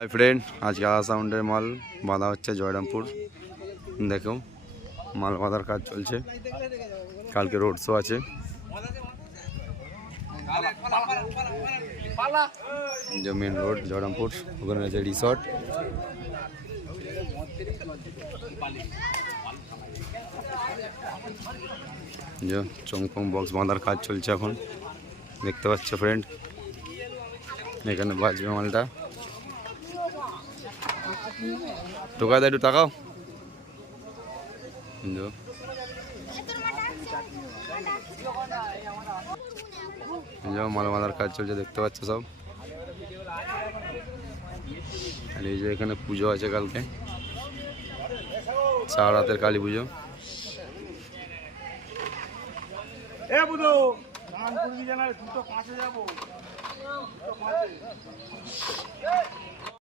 Hi friend, आज आधा साउंडर माल बाँधा হচ্ছে জয়রামপুর। দেখো মাল বাঁধার কাজ চলছে, কালকে রোড শো আছে। যে মেন রোড জয়রামপুর, ওখানে আছে রিসর্ট। যে চংপং বক্স বাঁধার কাজ চলছে এখন, দেখতে পাচ্ছ ফ্রেন্ড। এখানে বাজবে মালটা। টোকা দা একটু তাকাও। মাল বাঁধার কাজ চলছে, দেখতে পাচ্ছ সব। আর এই যে এখানে পুজো আছে কালকে, 4 রাতের কালী পুজো।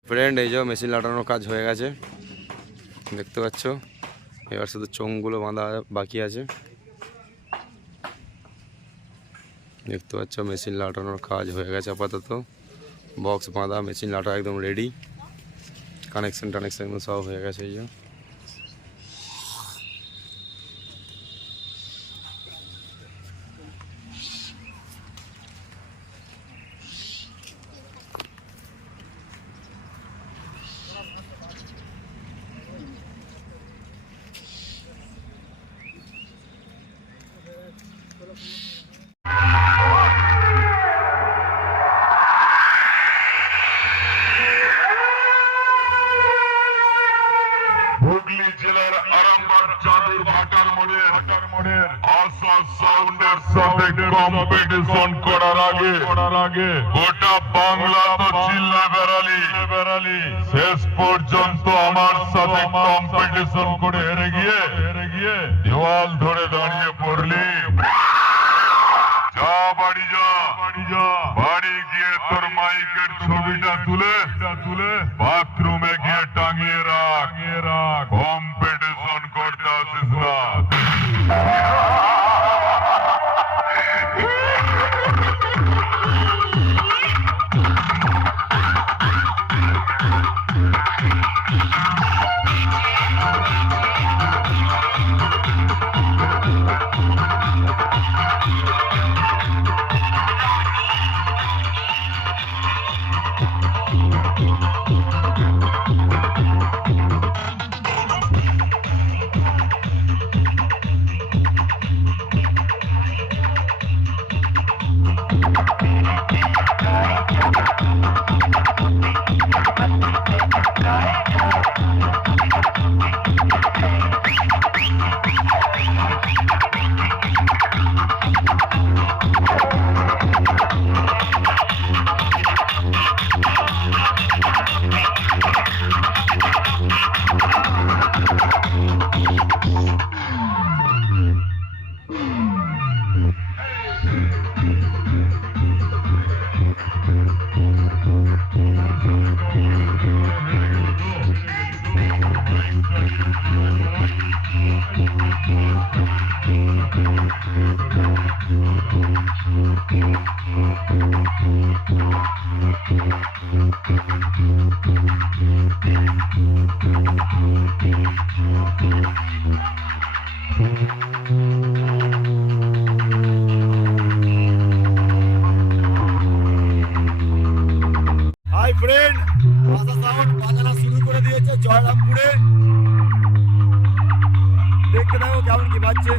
ফ্রেন্ড এই যে মেশিন লাটানোর কাজ হয়ে গেছে, দেখতে পাচ্ছ। এবার শুধু চোঙগুলো বাঁধা বাকি আছে, দেখতে পাচ্ছ। মেশিন লাটানোর কাজ হয়ে গেছে আপাতত। বক্স বাঁধা, মেশিন লাটা একদম রেডি। কানেকশন সব হয়ে গেছে। এই যে হুগলি জেলার আরামবাগ চাঁদের ভাটার মোড়ে আশা সাউন্ডের সাথে কম্পিটিশন করার আগে গোটা বাংলা তো চিল্লা বেড়ালি, শেষ পর্যন্ত আমার সাথে কম্পিটিশন করে হেরে গিয়ে দেওয়াল ধরে দাঁড়িয়ে পড়লি। যা বাড়ি গিয়ে তোর মাইকের ছবিটা তুলে বাথরুমে গিয়ে টাঙিয়ে রাখ। কম্পিটিশন করতে আসিস না। হাই ফ্রেন্ড, আশা সাউন্ড বাজানো শুরু করে দিয়েছে জয়রামপুরে। দেখতে থাকো কেমন কি বাজছে।